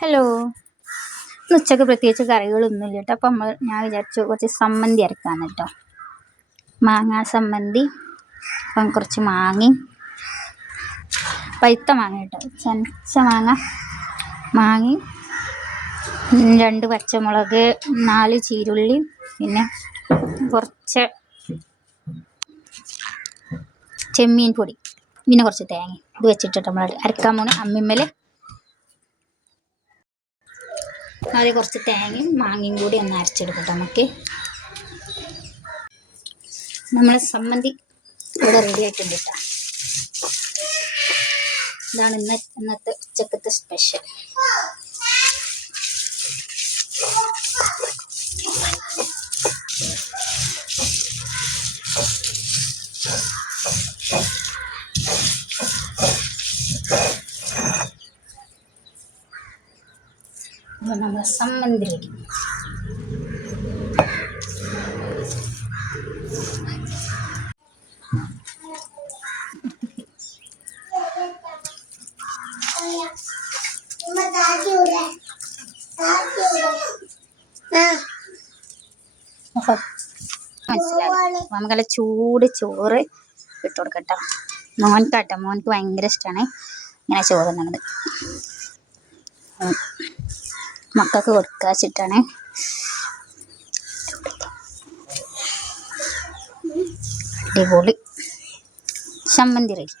Hello. ഇന്ന് ഉച്ചക്ക് പ്രത്യേകിച്ച് കറികളൊന്നുമില്ല കേട്ടോ. അപ്പം ഞാൻ വിചാരിച്ചു കുറച്ച് സമ്മന്തി അരക്കാമെന്ന് കേട്ടോ. മാങ്ങ സമ്മന്തി. അപ്പം കുറച്ച് മാങ്ങയും പഴുത്ത മാങ്ങ കേട്ടോ, ചനച്ച മാങ്ങയും 2 പച്ചമുളക്, 4 ചീരുള്ളി, പിന്നെ കുറച്ച് ചെമ്മീൻ പൊടി, പിന്നെ കുറച്ച് തേങ്ങ. ഇത് വെച്ചിട്ട് നമ്മൾ അരക്കാൻ പോകുന്ന അമ്മിമ്മൽ. ആദ്യം കുറച്ച് തേങ്ങയും മാങ്ങയും കൂടി ഒന്ന് അരച്ചെടുക്കട്ടെ നമുക്ക്. നമ്മൾ സമ്മന്തി ഇവിടെ റെഡി ആയിട്ടുണ്ട് കേട്ടോ. ഇതാണ് ഇന്നത്തെ ഉച്ചക്കത്തെ സ്പെഷ്യൽ. നമ്മൾ സമ്മന്തി റെഡി. മനസ്സിലായി. നമുക്കല്ല ചൂട് ചോറ് ഇട്ട് കൊടുക്കട്ടോ. മോൻക്ക് ഭയങ്കര ഇഷ്ടമാണ് ഇങ്ങനെ ചോറ് തിന്നുന്നത്. മക്കൾക്ക് കൊടുക്കുക വെച്ചിട്ടാണ്. അടിപൊളി ചമ്മന്തി റെഡി.